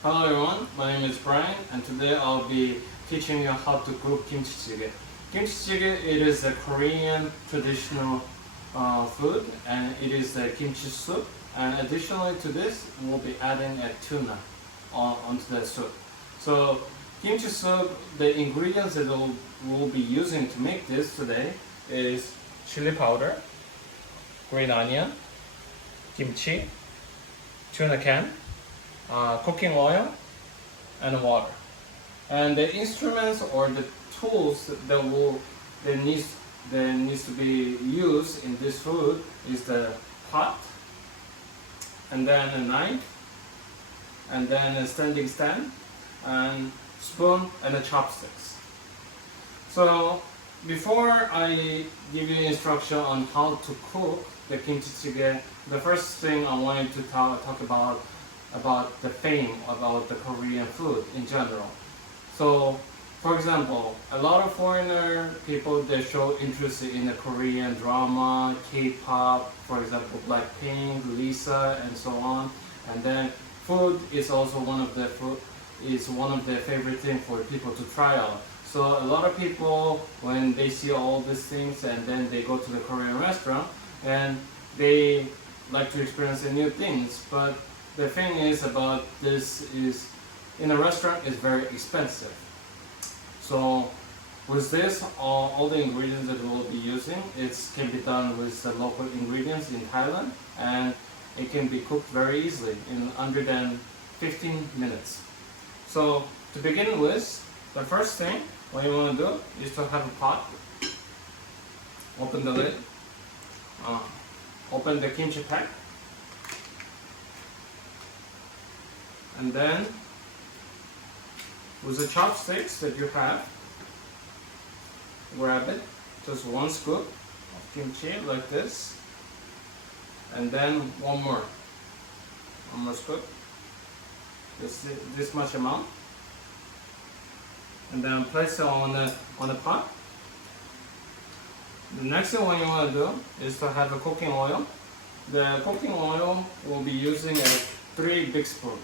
Hello everyone, my name is Brian and today I'll be teaching you how to cook kimchi jjigae. Kimchi jjigae, it is a Korean traditional food and it is a kimchi soup, and additionally to this we'll be adding a tuna onto the soup. So kimchi soup, the ingredients that we'll be using to make this today is chili powder, green onion, kimchi, tuna can, cooking oil, and water. And the instruments or the tools that needs to be used in this food is the pot, and then a knife, and then a standing stand, and spoon and a chopsticks. So before I give you instruction on how to cook the kimchi jjigae, the first thing I wanted to talk about the fame about the Korean food in general. So, for example, a lot of foreigner people, they show interest in the Korean drama, K-pop, for example, Blackpink, Lisa, and so on. And then food is also one of the favorite thing for people to try out. So a lot of people, when they see all these things and then they go to the Korean restaurant and they like to experience the new things. But the thing is about this is, in a restaurant, is very expensive. So with this, all the ingredients that we'll be using, it can be done with the local ingredients in Thailand, and it can be cooked very easily in under than 15 minutes. So to begin with, the first thing what you want to do is to have a pot. Open the lid. Open the kimchi pack. And then with the chopsticks that you have, grab it, just one scoop of kimchi like this, and then one more scoop, this much amount, and then place it on the pot. The next thing what you want to do is to have a cooking oil. The cooking oil will be using 3 big spoons.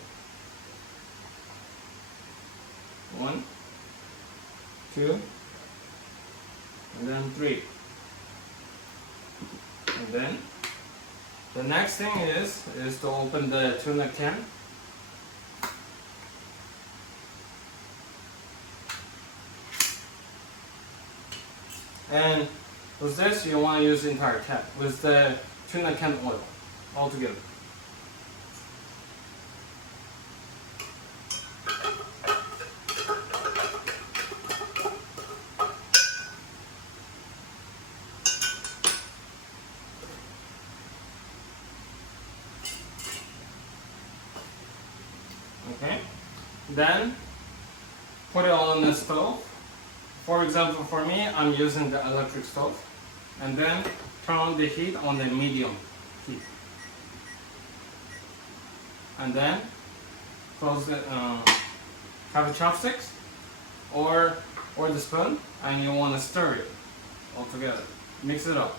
1, 2, and then 3. And then the next thing is to open the tuna can. And with this, you want to use the entire can with the tuna can oil all together. Okay, then put it on the stove. For example, for me, I'm using the electric stove, and then turn on the heat on the medium heat, and then close the have a chopsticks or the spoon, and you want to stir it all together. Mix it up.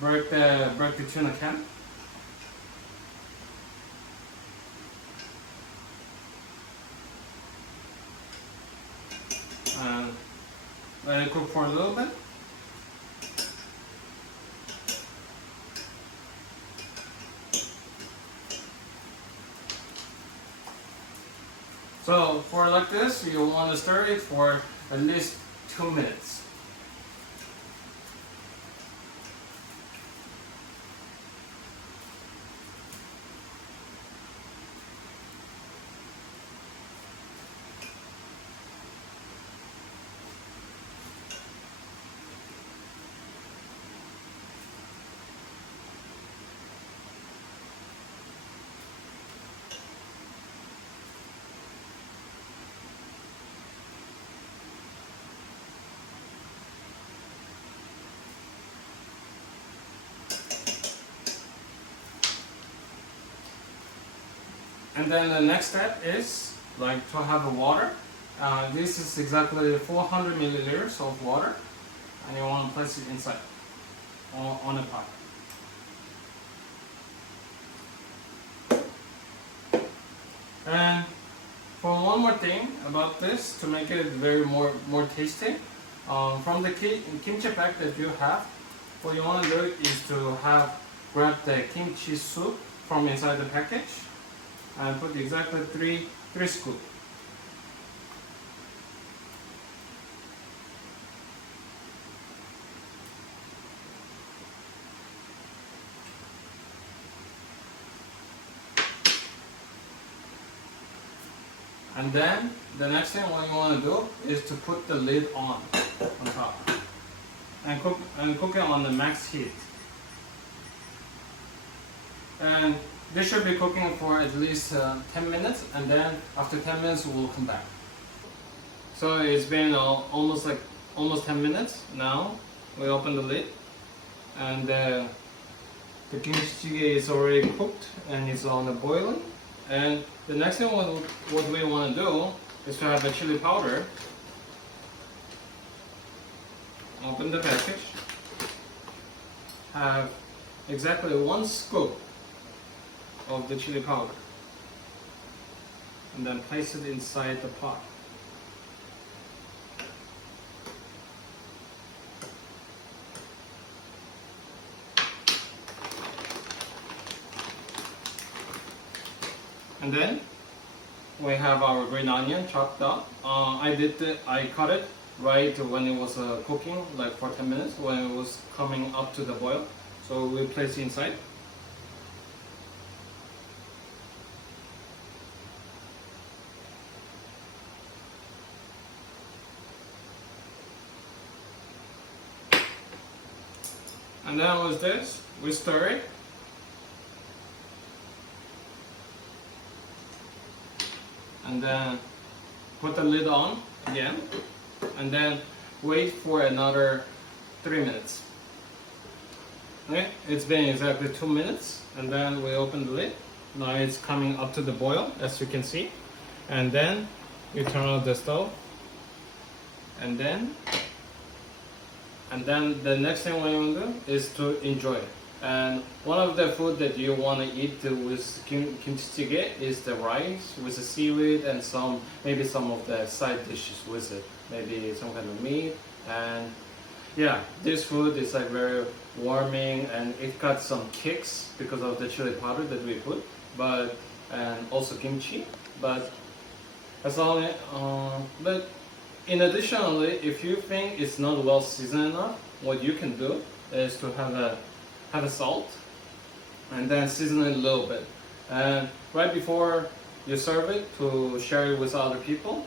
Break the tuna can. And let it cook for a little bit. So for like this, you want to stir it for at least 2 minutes. And then the next step is like to have a water. This is exactly 400 milliliters of water, and you want to place it inside on a pot. And for one more thing about this, to make it very more tasty, from the kimchi pack that you have, what you want to do is to grab the kimchi soup from inside the package and put exactly three scoops. And then the next thing what you want to do is to put the lid on top and cook it on the max heat. And this should be cooking for at least 10 minutes, and then after 10 minutes we'll come back. So it's been almost 10 minutes now. We open the lid, and the kimchi jjigae is already cooked and it's on the boiling. And the next thing what we want to do is to have the chili powder. Open the package. Have exactly 1 scoop of the chili powder. And then place it inside the pot. And then we have our green onion chopped up. I cut it right when it was cooking, like for 10 minutes, when it was coming up to the boil. So we place it inside. And then with this, we stir it. And then put the lid on again, and then wait for another 3 minutes. Okay, it's been exactly 2 minutes, and then we open the lid. Now it's coming up to the boil, as you can see. And then you turn on the stove, and then the next thing we want to do is to enjoy it. And one of the food that you want to eat with kimchi jjigae is the rice with the seaweed and maybe some of the side dishes with it, maybe some kind of meat. And yeah, this food is like very warming, and it got some kicks because of the chili powder that we put, and also kimchi. But that's all. But in additionally, if you think it's not well seasoned enough, what you can do is to have a salt and then season it a little bit. And right before you serve it to share it with other people,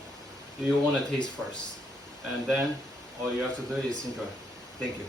you want to taste first. And then all you have to do is enjoy. Thank you.